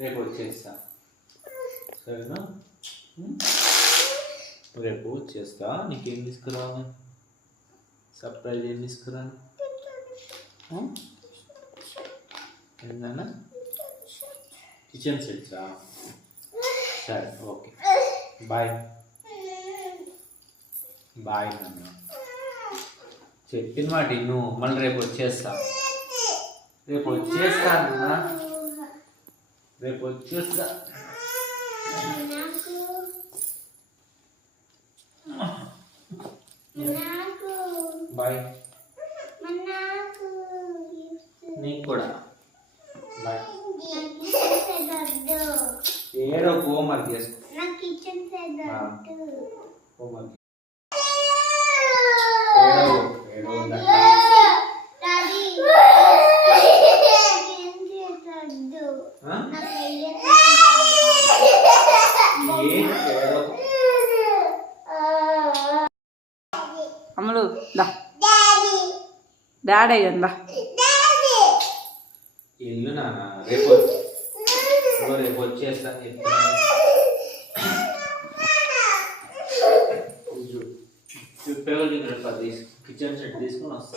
రేపు వచ్చేస్తా, సరేనా? రేపు వచ్చేస్తా. నీకేం తీసుకురావాలి? సర్ప్రైజ్ ఏం తీసుకురాను? ఏంటన్నా? కిచెన్ సెట్సా? సరే, ఓకే. బాయ్ బాయ్ నాన్న. చెప్పిన మాట నువ్వు మళ్ళీ రేపు వచ్చేస్తా. రేపు వచ్చేస్తా అన్న, రేపు వచ్చేస్తా. బాయ్. నీకు కూడా బాయ్. ఏడో హోంవర్క్ చేసుకో. హోంవర్క్ అమ్ములు దా, డాడీ కదా ఇల్లు నాన్న. రేపు రేపు వచ్చేస్తా. కిచెన్ సెట్ తీసుకొని వస్తా.